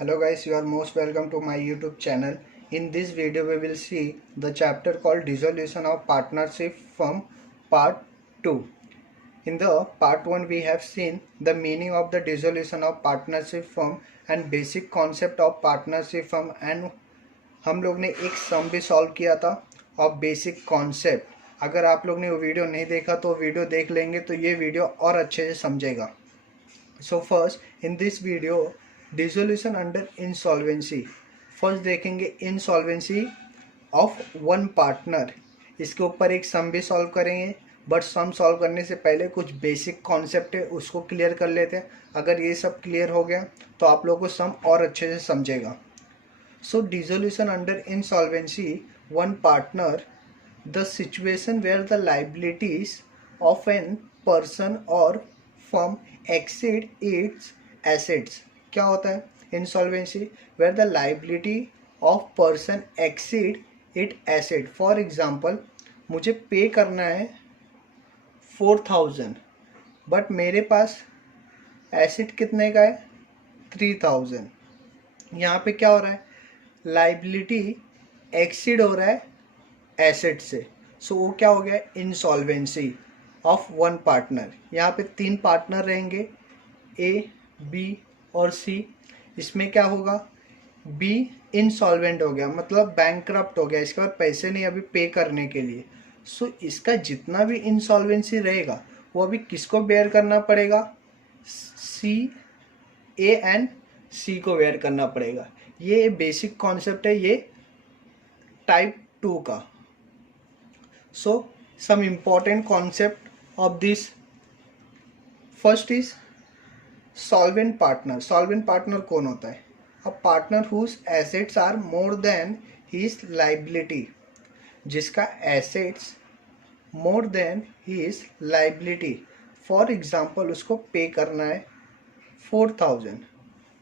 Hello guys, you are most welcome to my YouTube channel. In this video we will see the chapter called Dissolution of Partnership from part 2. In the part 1 we have seen the meaning of the dissolution of partnership firm and basic concept of partnership firm and हम लोग ने एक सम भी solve किया था of basic concept. अगर आप लोग ने वो वीडियो नहीं देखा तो वीडियो देख लेंगे तो ये वीडियो और अच्छे से समझेगा. So first in this video dissolution under insolvency. First देखेंगे इंसॉल्वेंसी ऑफ वन पार्टनर. इसके ऊपर एक सम भी सॉल्व करेंगे, बट सम सॉल्व करने से पहले कुछ बेसिक कॉन्सेप्ट है उसको क्लियर कर लेते हैं. अगर ये सब क्लियर हो गया तो आप लोगों को सम और अच्छे से समझेगा. So dissolution under insolvency one partner, the situation where the liabilities of an person or firm exceed its assets. क्या होता है insolvency? Where the liability of person exceed it asset. For example मुझे पे करना है 4000, but मेरे पास asset कितने का है 3000. यहाँ पे क्या हो रहा है, लाइबिलिटी एक्सीड हो रहा है एसेट से. सो वो क्या हो गया, इंसॉल्वेंसी ऑफ वन पार्टनर. यहाँ पे 3 पार्टनर रहेंगे, ए बी और सी. इसमें क्या होगा, बी इंसॉल्वेंट हो गया, मतलब बैंकक्रप्ट हो गया, इसके बाद पैसे नहीं अभी पे करने के लिए. सो इसका जितना भी इंसॉल्वेंसी रहेगा वो अभी किसको बेयर करना पड़ेगा, सी, ए एंड सी को बेयर करना पड़ेगा. ये बेसिक कॉन्सेप्ट है ये टाइप 2 का. So some important concept of this. First is solvent partner. Solvent partner कौन होता है? A partner whose assets are more than his liability. जिसका assets more than his liability. For example उसको pay करना है 4000,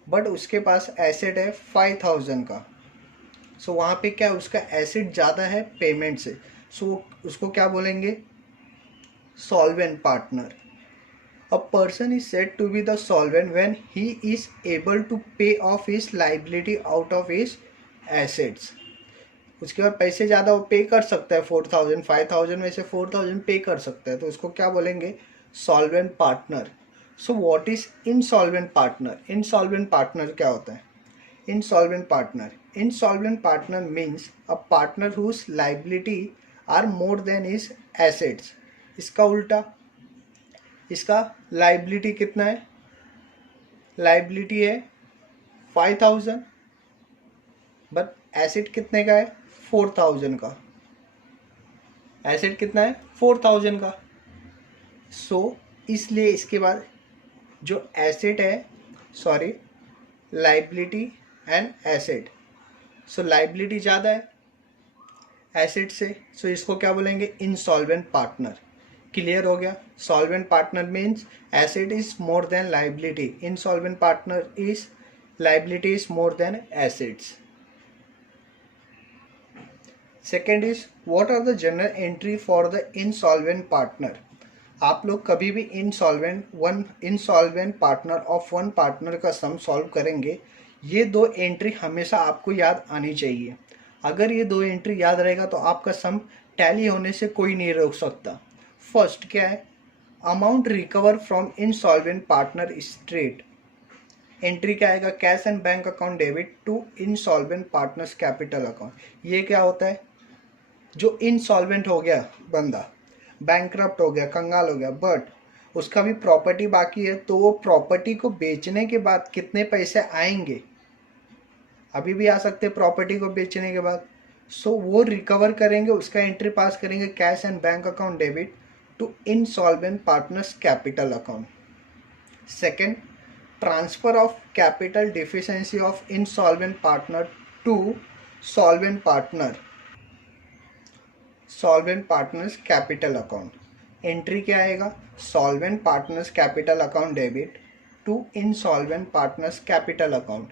बट उसके पास asset है 5000 का. सो वहाँ पे क्या है, उसका एसेट ज़्यादा है पेमेंट से. सो उसको क्या बोलेंगे, solvent partner. A person is said to be the solvent when he is able to pay off his liability out of his assets. उसके बाद पैसे ज़्यादा वो पे कर सकता है 4000, 5000 में से 4000 पे कर सकता है, तो उसको क्या बोलेंगे, solvent partner. So what is insolvent partner? Insolvent partner क्या होता है? Insolvent partner means a partner whose liability are more than his assets. इसका उल्टा, इसका लाइबिलिटी कितना है, लाइबिलिटी है 5000, बट एसेट कितने का है 4000 का. एसेट कितना है 4000 का. सो इसलिए इसके बाद जो एसेट है, sorry, liability and asset. So liability ज़्यादा है एसेट से, सो इसको क्या बोलेंगे, इनसॉल्वेंट पार्टनर. क्लियर हो गया. Solvent partner means asset is more than liability. Insolvent partner is liability is more than assets. Second is what are the general entry for the insolvent partner. आप लोग कभी भी insolvent partner of one partner का sum solve करेंगे, ये 2 entry हमेशा आपको याद आनी चाहिए. अगर ये 2 एंट्री याद रहेगा तो आपका सम टैली होने से कोई नहीं रोक सकता. फर्स्ट क्या है, amount recover from insolvent partner straight. Entry क्या आएगा, cash and bank account debit to insolvent partners capital account. ये क्या होता है, जो इनसॉल्वेंट हो गया बंदा, बैंकक्रप्ट हो गया, कंगाल हो गया, बट उसका भी प्रॉपर्टी बाकी है, तो वो प्रॉपर्टी को बेचने के बाद कितने पैसे आएंगे, अभी भी आ सकते प्रॉपर्टी को बेचने के बाद. सो वो रिकवर करेंगे, उसका एंट्री पास करेंगे cash and bank account debit to insolvent partners capital account. Second, transfer of capital deficiency of insolvent partner to solvent partners capital account. Entry क्या आएगा, solvent partners capital account debit to insolvent partners capital account.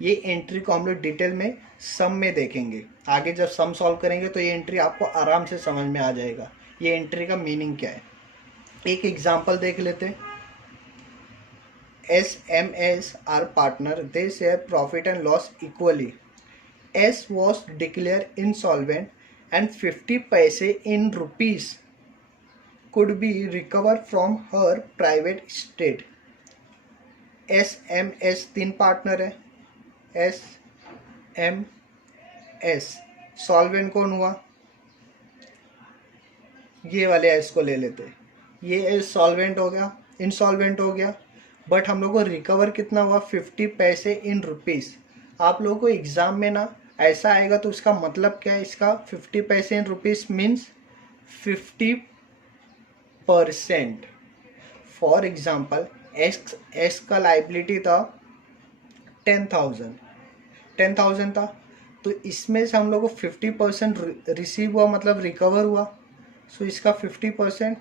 ये entry को हम लोग detail में सम में देखेंगे. आगे जब सम सॉल्व करेंगे तो ये एंट्री आपको आराम से समझ में आ जाएगा ये एंट्री का मीनिंग क्या है. एक एग्जांपल देख लेते हैं. SMS are partner. They share profit and loss equally. S was declared insolvent and 50 paise in rupees could be recovered from her private estate. SMS 3 partner है. SMS सॉल्वेंट कौन हुआ? ये वाले एस को ले लेते. ये एस सॉल्वेंट हो गया, इंसॉल्वेंट हो गया, बट हम लोग को रिकवर कितना हुआ? 50 पैसे इन रुपीस. आप लोगों को एग्जाम में ना ऐसा आएगा तो उसका मतलब क्या है? इसका 50 पैसे in rupees means 50%. For example S का लाइबिलिटी था 10,000 था, तो इसमें से हम लोग को 50% रिसीव हुआ, मतलब रिकवर हुआ. सो इसका 50%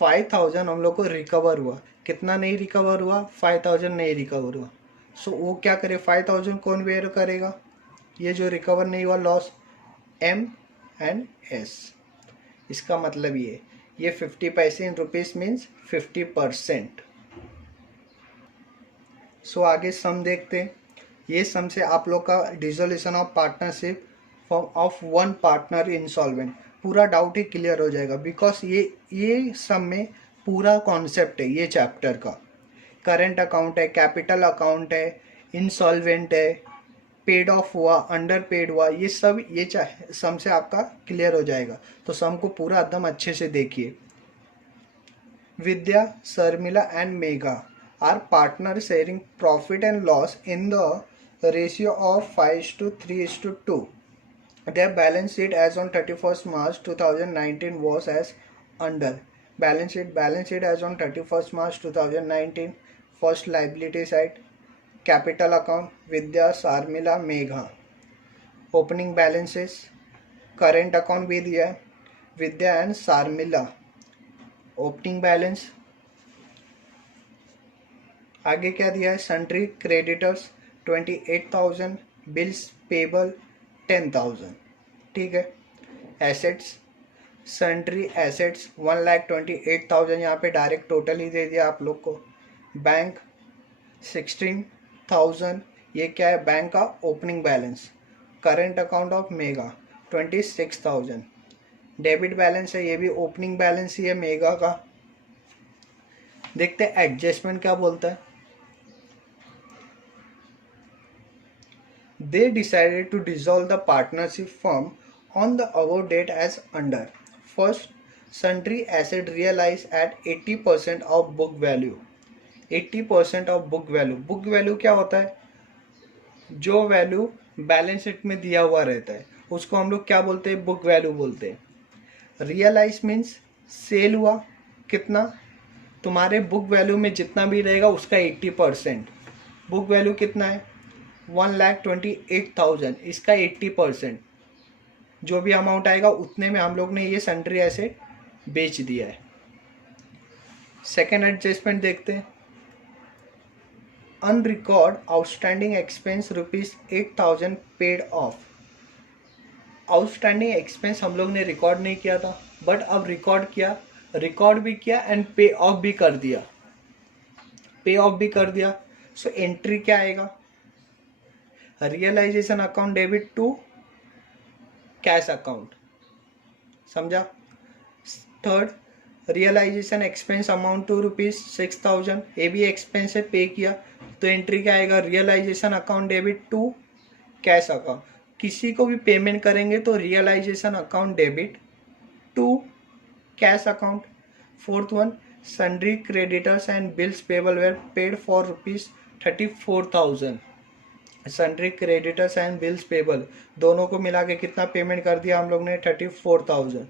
5,000 हम लोग को रिकवर हुआ. कितना नहीं रिकवर हुआ? 5,000 नहीं रिकवर हुआ. सो वो क्या करे? 5,000 कौन बेयर करेगा? ये जो रिकवर नहीं हुआ लॉस, M एंड S. इसका मतलब ये 50 पैसे इन रुपीस मीन्स 50%. सो आगे सम देखते हैं. ये सम से आप लोग का dissolution of partnership form of one partner insolvent पूरा डाउट ही क्लियर हो जाएगा. बिकॉज ये सम में पूरा कॉन्सेप्ट है ये चैप्टर का. करंट अकाउंट है, कैपिटल अकाउंट है, इंसॉल्वेंट है, पेड ऑफ हुआ, अंडर पेड हुआ, ये सब ये सम से आपका क्लियर हो जाएगा. तो सम को पूरा एकदम अच्छे से देखिए. Vidya, Sharmila and Megha are partner sharing profit and loss in the ratio of 5:3:2. Their balance sheet as on 31st March 2019 was as under. Balance sheet as on 31st March 2019. First liability side, capital account, Vidya, Sharmila, Megha. Opening balances, current account भी दिया है, Vidya and Sharmila. Opening balance. आगे क्या दिया है? Sundry creditors 28,000, bills payable 10,000. ठीक है. Assets, sundry assets 1,28,000 यहाँ पे डायरेक्ट टोटल ही दे दिया आप लोग को. बैंक 16,000, ये क्या है? बैंक का opening balance. Current account of mega 26,000. Debit balance है, ये भी ओपनिंग बैलेंस ही है मेगा का. देखते हैं एडजस्टमेंट क्या बोलता है. They decided to dissolve the partnership firm on the above date as under. First, sundry asset realized at 80% of book value. 80% of book value. Book value क्या होता है? जो वैल्यू बैलेंस शीट में दिया हुआ रहता है उसको हम लोग क्या बोलते हैं? बुक वैल्यू बोलते हैं. रियलाइज मीन्स सेल हुआ. कितना? तुम्हारे बुक वैल्यू में जितना भी रहेगा उसका 80%. बुक वैल्यू कितना है? 1,28,000. इसका 80% जो भी अमाउंट आएगा उतने में हम लोग ने ये सन्ड्री एसेट बेच दिया है. सेकेंड एडजस्टमेंट देखते हैं. Unrecord outstanding expense ₹8,000 paid of. Outstanding expense हम लोग ने रिकॉर्ड नहीं किया था, बट अब रिकॉर्ड भी किया एंड पे ऑफ भी कर दिया. सो एंट्री क्या आएगा? Realisation account debit to cash account. समझा? Third, realisation expense amount to ₹6,000. ये भी एक्सपेंस है, पे किया, तो एंट्री क्या आएगा? Realisation account debit to cash account. किसी को भी पेमेंट करेंगे तो realisation account debit to cash account. Fourth one, sundry creditors and bills payable were paid for ₹34,000. Sundry creditors and bills payable दोनों को मिला के कितना पेमेंट कर दिया हम लोग ने? 34,000.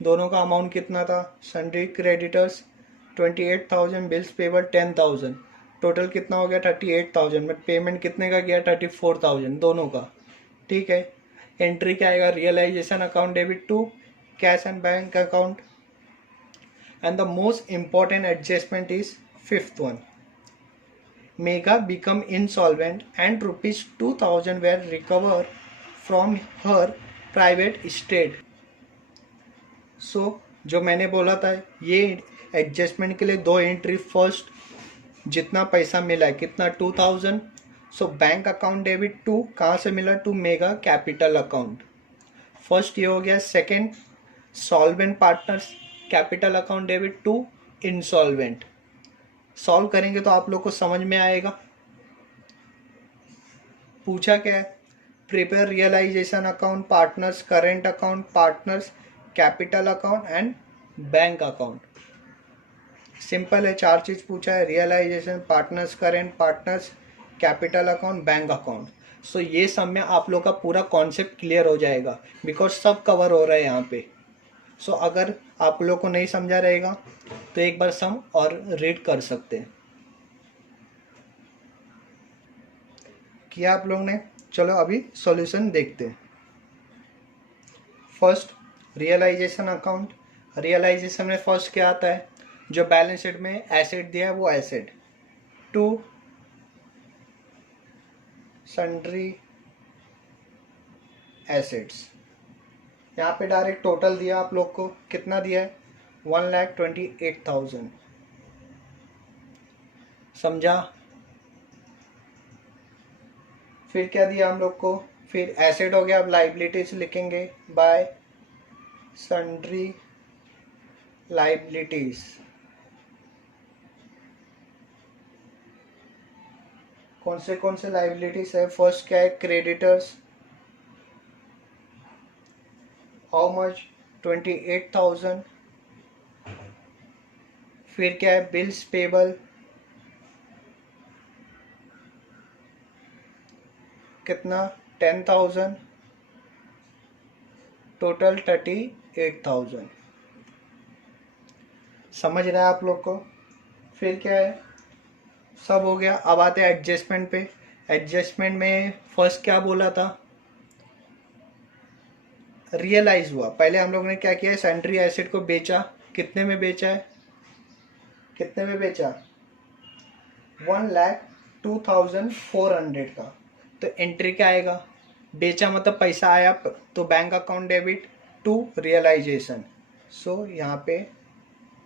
दोनों का अमाउंट कितना था? Sundry creditors 28,000, bills payable 10,000. Total कितना हो गया? 38,000. बट पेमेंट कितने का गया? 34,000 दोनों का. ठीक है. एंट्री क्या आएगा? Realisation account debit to cash and bank account. And the most important adjustment is fifth one. Megha become insolvent and ₹2,000 were recovered from her private estate. So जो मैंने बोला था ये एडजस्टमेंट के लिए दो एंट्री, फर्स्ट जितना पैसा मिला है कितना 2000, so bank account debit to कहाँ से मिला, to Megha capital account, first ये हो गया। Second solvent partners capital account debit to insolvent. Solve करेंगे तो आप लोग को समझ में आएगा। पूछा क्या है, prepare realisation account, partners current account, partners capital account and bank account. Simple है, चार चीज पूछा है, realisation, partners current, partners capital account, bank account. So ये सब में आप लोग का पूरा कॉन्सेप्ट क्लियर हो जाएगा, बिकॉज सब कवर हो रहा है यहाँ पे। सो अगर आप लोग को नहीं समझा रहेगा तो एक बार सम और रीड कर सकते हैं। किया आप लोग ने? चलो अभी सॉल्यूशन देखते हैं। फर्स्ट रियलाइजेशन अकाउंट, रियलाइजेशन में फर्स्ट क्या आता है, जो बैलेंस शीट में एसेट दिया है वो एसेट, टू सन्ड्री एसेट्स। यहाँ पे डायरेक्ट टोटल दिया आप लोग को, कितना दिया है, 1,28,000। समझा? फिर क्या दिया हम लोग को, फिर एसेट हो गया, अब लाइबिलिटीज लिखेंगे, बाय सन्ड्री लाइबिलिटीज। कौन से लाइबिलिटीज है, फर्स्ट क्या है, क्रेडिटर्स, हाउ मच, 28,000। फिर क्या है, बिल्स पेबल, कितना, 10,000, टोटल 38,000। समझ रहा है आप लोग को? फिर क्या है, सब हो गया। अब आते हैं एडजस्टमेंट पे। एडजस्टमेंट में फर्स्ट क्या बोला था, रियलाइज हुआ। पहले हम लोग ने क्या किया है, सन्ड्री एसेट को बेचा, कितने में बेचा है, कितने में बेचा, 1,02,400 का। तो एंट्री क्या आएगा, बेचा मतलब पैसा आया, तो bank account debit to realisation. So यहाँ पे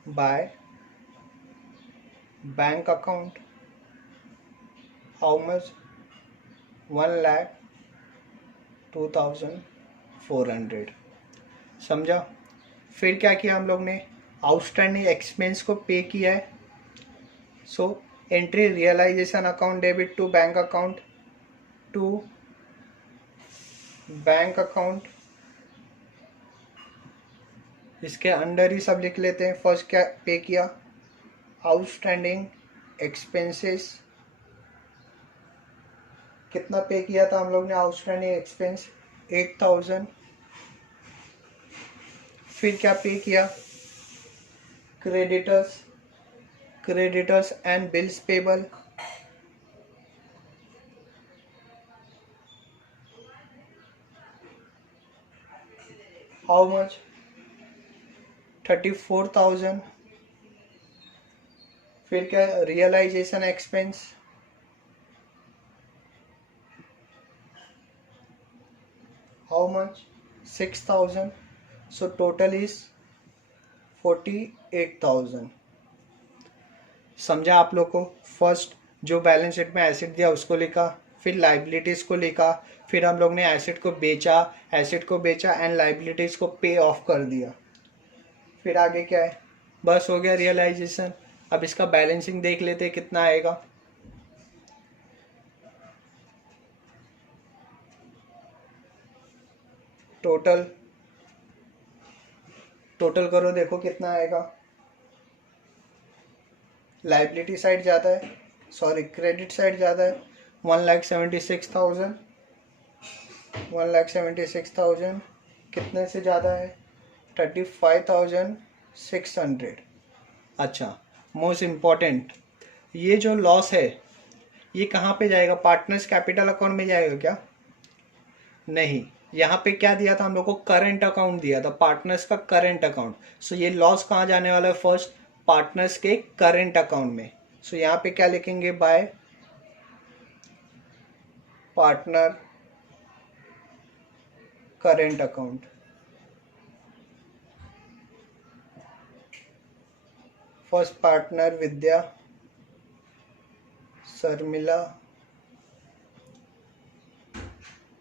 by bank account, how much, 1,02,400। समझा? फिर क्या किया हम लोग ने, आउटस्टैंडिंग एक्सपेंस को पे किया है। So entry realisation account debit to bank account, to bank account, इसके अंडर ही सब लिख लेते हैं। फर्स्ट क्या पे किया, आउटस्टैंडिंग एक्सपेंसेस, कितना पे किया था हम लोग ने आउटस्टैंडिंग एक्सपेंस, 8,000। फिर क्या पे किया, creditors and bills payable, how much, 34,000। फिर क्या, realisation expense, how much, 6,000। So total is 48,000। समझा आप लोग को? फर्स्ट जो बैलेंस शीट में एसेट दिया उसको लिखा, फिर लाइबिलिटीज को लिखा, फिर हम लोग ने एसेट को बेचा एंड लाइबिलिटीज को पे ऑफ कर दिया। फिर आगे क्या है, बस हो गया रियलाइजेशन। अब इसका बैलेंसिंग देख लेते हैं कितना आएगा। टोटल करो, देखो कितना आएगा। लाइबिलिटी साइड ज़्यादा है, सॉरी क्रेडिट साइड ज़्यादा है, 1,76,000। 1,76,000 कितने से ज़्यादा है, 35,600। अच्छा, मोस्ट इम्पॉर्टेंट, ये जो लॉस है ये कहाँ पे जाएगा, पार्टनर्स कैपिटल अकाउंट में जाएगा क्या, नहीं। यहाँ पे क्या दिया था हम लोग को, करंट अकाउंट दिया था, पार्टनर्स का करंट अकाउंट। सो ये लॉस कहाँ जाने वाला है, फर्स्ट पार्टनर्स के करंट अकाउंट में। सो यहाँ पे क्या लिखेंगे, bye partner current account. First partner विद्या, शर्मिला,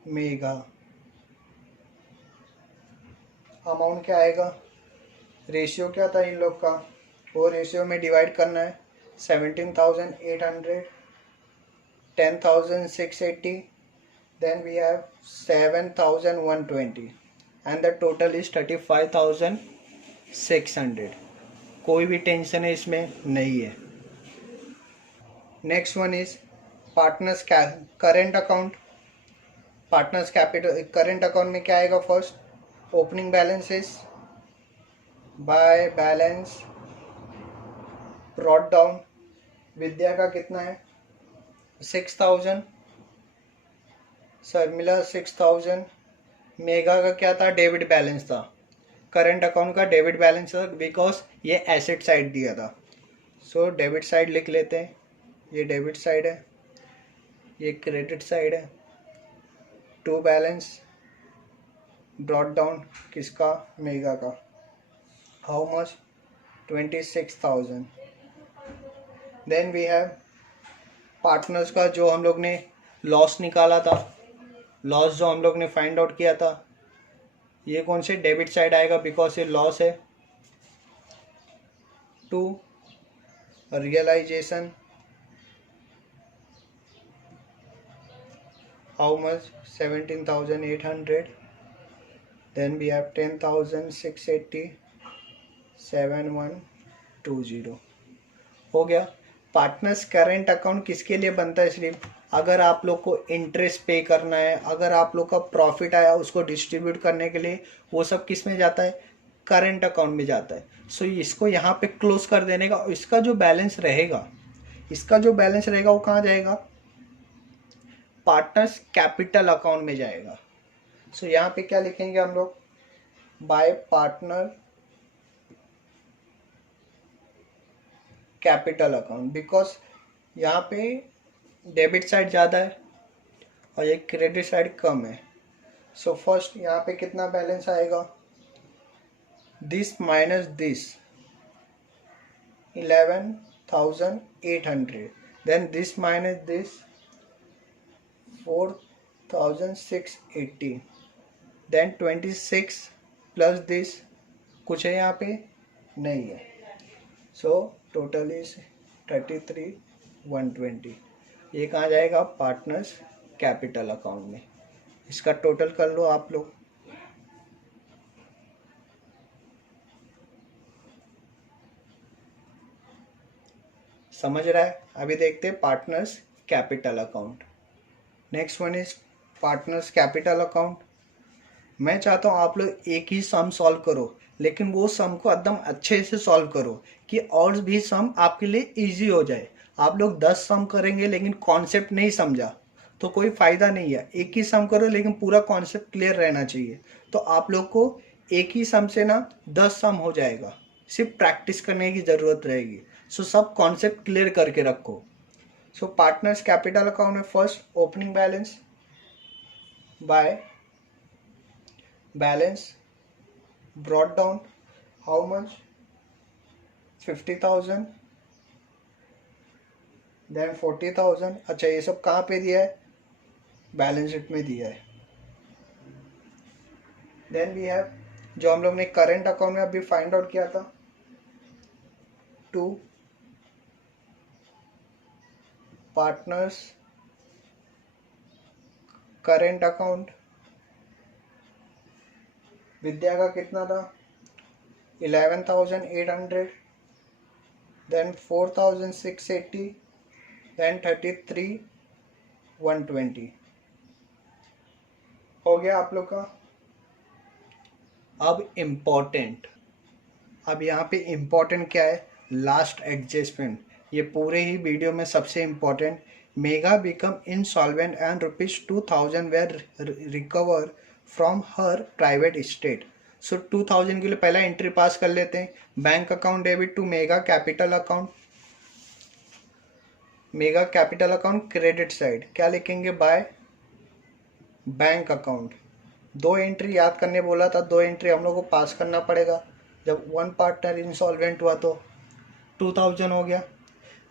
मेघा। अमाउंट क्या आएगा, रेशियो क्या था इन लोग का, वो रेशियो में डिवाइड करना है। 17,800, 10,680, then we have 7,120 and the total is 35,600। कोई भी टेंशन है इसमें नहीं है। Next one is partners current account. Partners capital current account में क्या आएगा, first opening balances by balance brought down. Vidya का कितना है 6,000, शर्मिला 6,000, मेघा का क्या था, डेबिट बैलेंस था। करंट अकाउंट का डेबिट बैलेंस था बिकॉज ये एसेट साइड दिया था। सो डेबिट साइड लिख लेते हैं, ये डेबिट साइड है, ये क्रेडिट साइड है। टू बैलेंस ब्रॉट डाउन किसका, मेगा का। How much, 26,000। Then we have partners का जो हम लोग ने लॉस निकाला था, लॉस जो हम लोग ने फाइंड आउट किया था, ये कौन से डेबिट साइड आएगा बिकॉज ये लॉस है। To realisation, how much, 17,800, then we have 10,680, 7,120 हो गया। पार्टनर्स करेंट अकाउंट किसके लिए बनता है, सिर्फ अगर आप लोग को इंटरेस्ट पे करना है, अगर आप लोग का प्रॉफिट आया उसको डिस्ट्रीब्यूट करने के लिए, वो सब किस में जाता है, करेंट अकाउंट में जाता है। सो इसको यहाँ पे क्लोज कर देने का, इसका जो बैलेंस रहेगा, इसका जो बैलेंस रहेगा वो कहाँ जाएगा, पार्टनर्स कैपिटल अकाउंट में जाएगा। सो यहाँ पे क्या लिखेंगे हम लोग, bye partner capital account, because यहाँ पे डेबिट साइड ज़्यादा है और ये क्रेडिट साइड कम है। सो फर्स्ट यहाँ पे कितना बैलेंस आएगा, this minus this 11,800, then this minus this 4,680, then 26 plus this, कुछ है यहाँ पे नहीं है। So total is 33,120। ये कहाँ जाएगा, पार्टनर्स कैपिटल अकाउंट में। इसका टोटल कर लो आप लोग। समझ रहा है, अभी देखते हैं partners capital account. Next one is partners capital account. मैं चाहता हूँ आप लोग एक ही सम सॉल्व करो, लेकिन वो सम को एकदम अच्छे से सॉल्व करो कि और भी सम आपके लिए इजी हो जाए। आप लोग 10 सम करेंगे लेकिन कॉन्सेप्ट नहीं समझा तो कोई फ़ायदा नहीं है। एक ही सम करो लेकिन पूरा कॉन्सेप्ट क्लियर रहना चाहिए। तो आप लोग को एक ही सम से ना 10 सम हो जाएगा, सिर्फ प्रैक्टिस करने की ज़रूरत रहेगी। सो सब कॉन्सेप्ट क्लियर करके रखो। सो पार्टनर्स कैपिटल अकाउंट में first opening balance by balance brought down, how much, 50,000, then 40,000। अच्छा ये सब कहाँ पे दिया है, बैलेंस शीट में दिया है। देन वी हैव जो हम लोग ने करंट अकाउंट में अभी फाइंड आउट किया था, टू पार्टनर्स करंट अकाउंट। विद्या का कितना था 11,800, देन 4,680, देन 33,120 हो गया आप लोग का। अब इम्पोर्टेंट, अब यहाँ पे इम्पोर्टेंट क्या है, लास्ट एडजस्टमेंट। ये पूरे ही वीडियो में सबसे important, Megha become insolvent and ₹2,000 were recover from her private estate. So 2,000 के लिए पहला एंट्री पास कर लेते हैं। Bank account debit to Megha capital account, Megha capital account credit side क्या लिखेंगे, बाय बैंक अकाउंट। 2 एंट्री याद करने बोला था, 2 एंट्री हम लोग को पास करना पड़ेगा जब वन पार्टनर इंसॉल्वेंट हुआ तो। 2000 हो गया।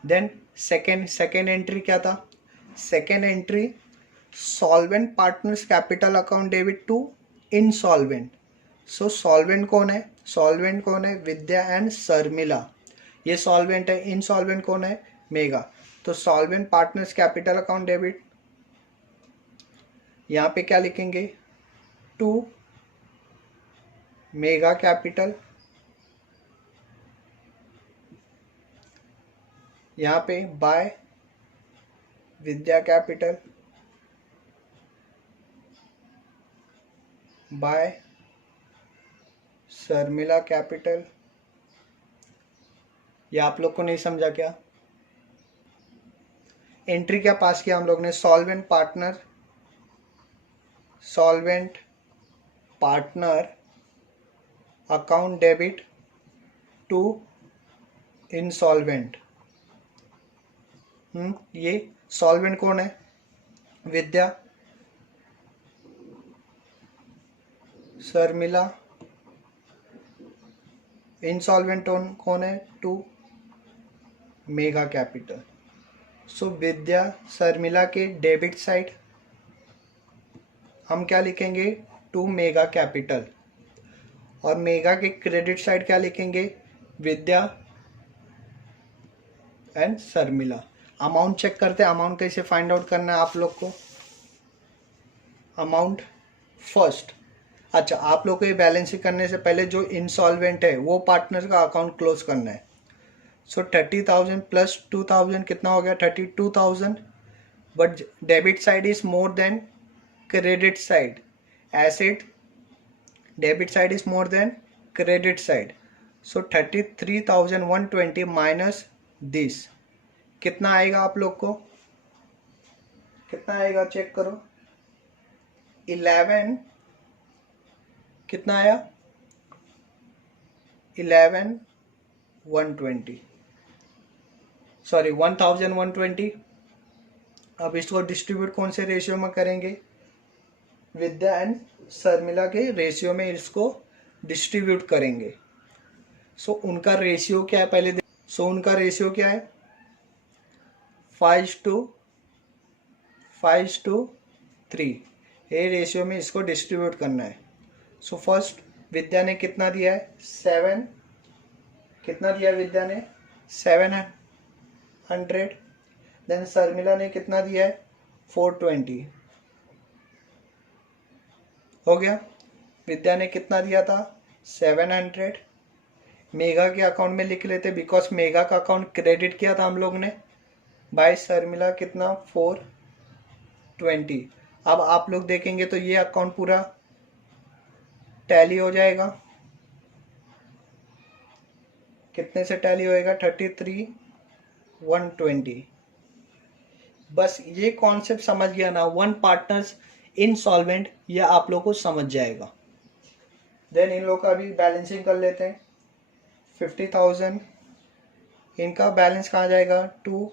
देन सेकेंड एंट्री क्या था? Second entry solvent partners capital account debit to insolvent. So solvent कौन है? सॉल्वेंट कौन है? विद्या एंड शर्मिला, ये सॉल्वेंट है। इनसॉल्वेंट कौन है? मेगा। तो solvent partners capital account debit, यहाँ पे क्या लिखेंगे? टू मेगा कैपिटल, यहाँ पे by Vidya capital, bye Sharmila capital. ये आप लोग को नहीं समझा क्या? एंट्री क्या पास किया हम लोग ने? Solvent partner account debit to insolvent. ये सॉल्वेंट कौन है? विद्या, शर्मिला। इनसॉल्वेंट कौन है? To Megha capital. So Vidya Sharmila के डेबिट साइड हम क्या लिखेंगे? To Megha capital. और मेगा के क्रेडिट साइड क्या लिखेंगे? Vidya and Sharmila. Amount check करते हैं, अमाउंट कैसे फाइंड आउट करना है आप लोग को? अमाउंट फर्स्ट, अच्छा आप लोग को ये बैलेंसिंग करने से पहले जो इंसॉल्वेंट है वो पार्टनर का अकाउंट क्लोज करना है। सो 30,000 प्लस 2,000 कितना हो गया? 32,000। But debit side is more then credit side. Asset debit side is more then credit side. So 33,120 minus this कितना आएगा आप लोग को? कितना आएगा चेक करो। 11 कितना आया? 11,120, सॉरी 1,120। अब इसको डिस्ट्रीब्यूट कौन से रेशियो में करेंगे? विद्या एंड शर्मिला के रेशियो में इसको डिस्ट्रीब्यूट करेंगे। सो उनका रेशियो क्या है पहले सो उनका रेशियो क्या है? 5:3। ये रेशियो में इसको डिस्ट्रीब्यूट करना है। सो फर्स्ट विद्या ने कितना दिया है? 7। कितना दिया विद्या ने? 700। देन शर्मिला ने कितना दिया है? 420। हो गया। विद्या ने कितना दिया था? 700। मेगा के अकाउंट में लिख लेते बिकॉज मेगा का अकाउंट क्रेडिट किया था हम लोग ने। बाय शर्मिला कितना? 420। अब आप लोग देखेंगे तो ये अकाउंट पूरा टैली हो जाएगा। कितने से टैली होएगा? 33,120। बस ये कॉन्सेप्ट समझ गया ना, वन पार्टनर्स इनसॉल्वेंट, ये आप लोग को समझ जाएगा। देन इन लोग का भी बैलेंसिंग कर लेते हैं। 50,000 इनका बैलेंस कहाँ जाएगा? To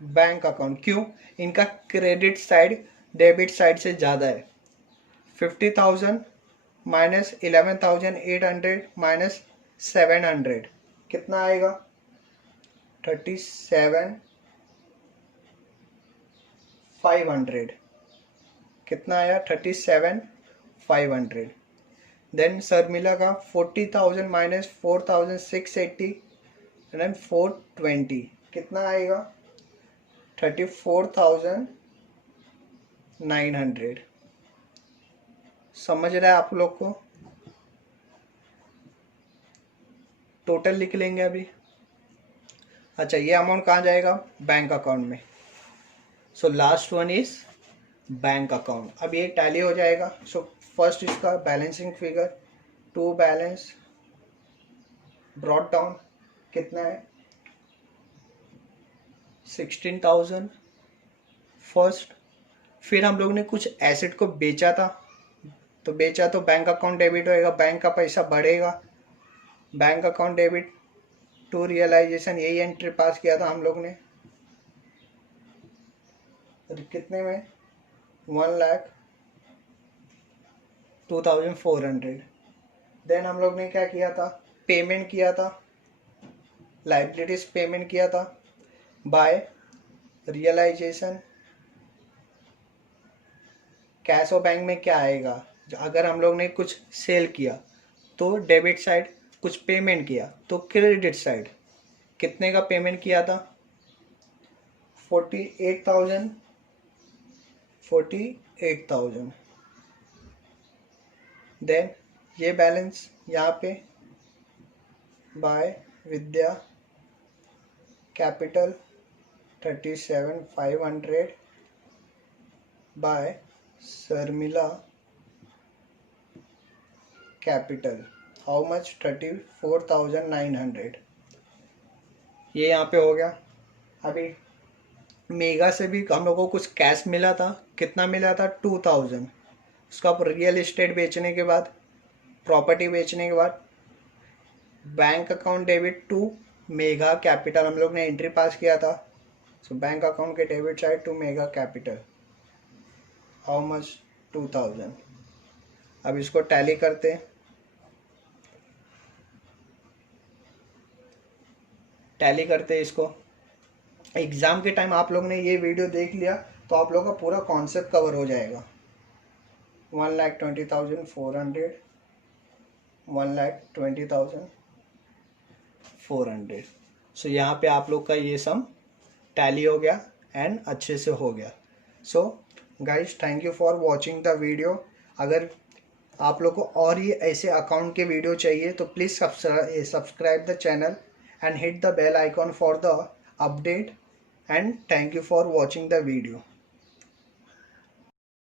bank account. क्यों? इनका क्रेडिट साइड डेबिट साइड से ज़्यादा है। 50,000 माइनस 11,800 माइनस 700 कितना आएगा? 37,500। कितना आया? 37,500। देन शर्मिला का 40,000 माइनस 4,680 एंड 420 कितना आएगा? 34,900। समझ रहा है आप लोग को? टोटल लिख लेंगे अभी। अच्छा ये अमाउंट कहाँ जाएगा? बैंक अकाउंट में। So last one is bank account. अब ये टैली हो जाएगा। सो फर्स्ट इसका balancing figure to balance brought down कितना है? 16,000 फर्स्ट। फिर हम लोग ने कुछ एसेट को बेचा था, तो बेचा तो बैंक अकाउंट डेबिट होएगा, बैंक का पैसा बढ़ेगा। Bank account debit to realisation, यही एंट्री पास किया था हम लोग ने। कितने में? 1,02,400। देन हम लोग ने क्या किया था? पेमेंट किया था लाइबिलिटीज पेमेंट किया था बाय रियलाइजेशन। कैश और बैंक में क्या आएगा, अगर हम लोग ने कुछ सेल किया तो डेबिट साइड, कुछ पेमेंट किया तो क्रेडिट साइड। कितने का पेमेंट किया था, 48,000, 48,000। देन ये बैलेंस यहाँ पे by Vidya capital 37,500 by Sharmila capital how much 34,900। ये यहाँ पे हो गया। अभी मेगा से भी हम लोगों को कुछ कैश मिला था, कितना मिला था 2,000। उसका रियल एस्टेट बेचने के बाद, प्रॉपर्टी बेचने के बाद bank account debit to Megha capital हम लोग ने एंट्री पास किया था। सो बैंक अकाउंट के debit side to Megha capital how much 2,000। अब इसको टैली करते, टैली करते इसको। एग्जाम के टाइम आप लोग ने ये वीडियो देख लिया तो आप लोग का पूरा कॉन्सेप्ट कवर हो जाएगा। 1,20,400, 1,20,400। सो यहाँ पे आप लोग का ये सम टैली हो गया एंड अच्छे से हो गया। So guys thank you for watching the video. अगर आप लोग को और ये ऐसे अकाउंट के वीडियो चाहिए तो please subscribe the channel and hit the bell icon for the update, and thank you for watching the video.